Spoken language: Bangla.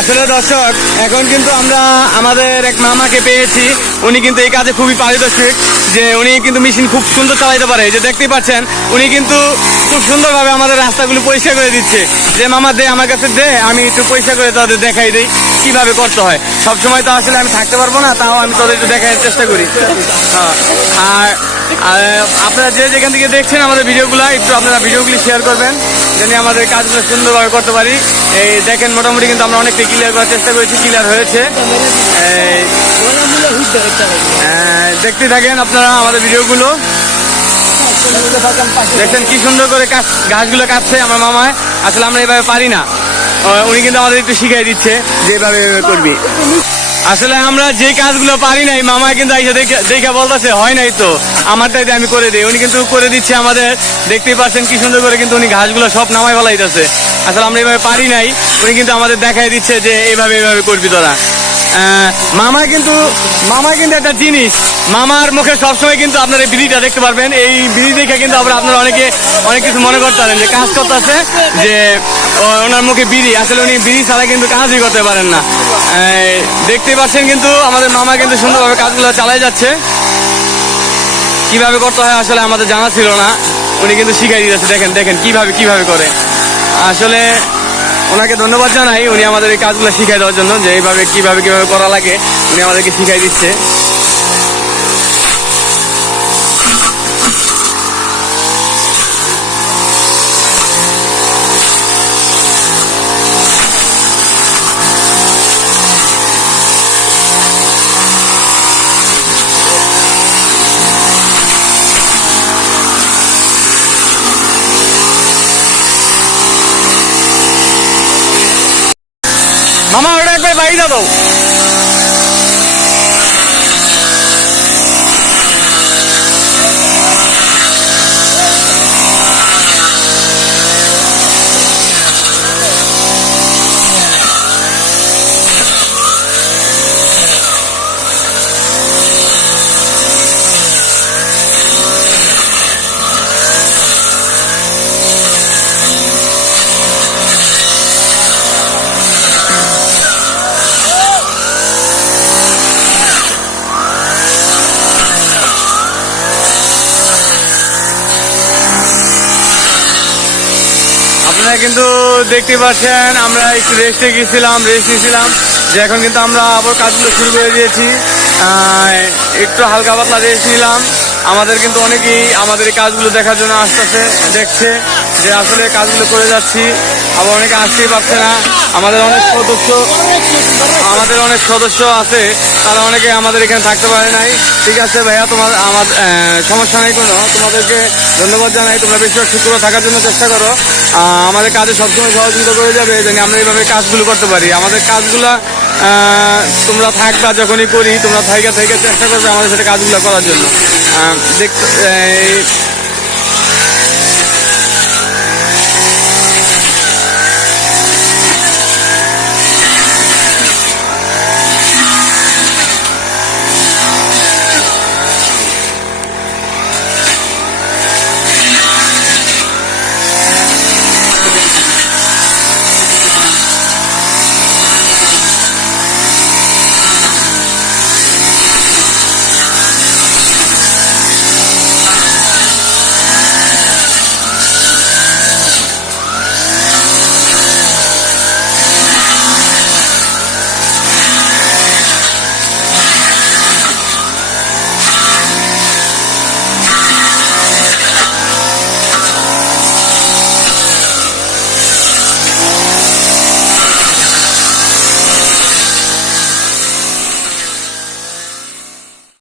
আসলে দর্শক, এখন কিন্তু আমরা আমাদের এক মামাকে পেয়েছি। উনি কিন্তু এই কাজে খুবই পারদর্শী, যে উনি কিন্তু মেশিন খুব সুন্দর চালাইতে পারে। যে দেখতেই পাচ্ছেন, উনি কিন্তু খুব সুন্দরভাবে আমাদের রাস্তাগুলো পরিষ্কার করে দিচ্ছে। যে মামা দে, আমার কাছে দে, আমি একটু পরিষ্কার করে তাদের দেখাই দিই কিভাবে করতে হয়। সবসময় তো আসলে আমি থাকতে পারবো না, তাও আমি তাদের একটু দেখার চেষ্টা করি। আর আপনারা যে যেখান থেকে দেখছেন আমাদের ভিডিওগুলো, একটু আপনারা ভিডিওগুলি শেয়ার করবেন, যেন আমাদের কাজগুলো সুন্দরভাবে করতে পারি। এই দেখেন, মোটামুটি কিন্তু আমরা অনেকটা ক্লিয়ার করার চেষ্টা করেছি, ক্লিয়ার হয়েছে। দেখতে থাকেন আপনারা আমাদের ভিডিওগুলো, দেখছেন কি সুন্দর করে গাছগুলো কাটছে আমার মামায়। আসলে আমরা এভাবে পারি না, উনি কিন্তু আমাদের একটু শিখিয়ে দিচ্ছে যে এভাবে করবি। আসলে আমরা যে কাজগুলো পারি নাই, মামা কিন্তু এসে দেখে বলতেছে হয় নাই তো, আমারটাই আমি করে দিই। উনি কিন্তু করে দিচ্ছে আমাদের, দেখতেই পাচ্ছেন কি সুন্দর করে কিন্তু উনি ঘাসগুলো সব নামাই ফেলাইতেছে। আসলে আমরা এভাবে পারি নাই, উনি কিন্তু আমাদের দেখাই দিচ্ছে যে এইভাবে এইভাবে করবি তোরা। মামা কিন্তু একটা জিনিস, মামার মুখে সবসময় কিন্তু আপনার এই বিড়িটা দেখতে পারবেন। এই বিড়ি দেখে কিন্তু আপনারা অনেক কিছু মনে করতে পারেন যে কাজ করতেছে, যে ওনার মুখে বিড়ি। আসলে উনি বিড়ি ছাড়া কিন্তু কাজই করতে পারেন না। দেখতেই পাচ্ছেন কিন্তু আমাদের মামা কিন্তু সুন্দরভাবে কাজগুলো চালাই যাচ্ছে। কিভাবে করতে হয় আসলে আমাদের জানা ছিল না, উনি কিন্তু শিখাই দিয়েছে। দেখেন কিভাবে করে। আসলে ওনাকে ধন্যবাদ জানাই, উনি আমাদের এই কাজগুলো শিখাই দেওয়ার জন্য, যে এইভাবে কিভাবে করা লাগে উনি আমাদেরকে শিখাই দিচ্ছে। মামা ওটা একবার বাইরে দাও। আপনারা কিন্তু দেখতে পাচ্ছেন, আমরা একটু রেস্ট নিয়েছিলাম, যে এখন কিন্তু আমরা আবার কাজগুলো শুরু করে দিয়েছি। একটু হালকা পাতলা রেস্ট নিলাম। আমাদের কিন্তু অনেকেই আমাদের এই কাজগুলো দেখার জন্য আসতেছে, দেখছে যে আসলে কাজগুলো করে যাচ্ছি। আবার অনেকে আসতেই পারছে না। আমাদের অনেক সদস্য আছে, তারা অনেকে আমাদের এখানে থাকতে পারে নাই। ঠিক আছে ভাইয়া, আমার সমস্যা নাই কোনো। তোমাদেরকে ধন্যবাদ জানাই, তোমরা বেশিরভাগ শুক্রবার থাকার জন্য চেষ্টা করো। আমাদের কাজে সবসময় সহযোগিতা করে যাবে, যেন আমরা এইভাবে কাজগুলো করতে পারি। আমাদের কাজগুলা তোমরা থাকবা যখনই করি, তোমরা থেকে চেষ্টা করবে আমাদের সাথে কাজগুলো করার জন্য।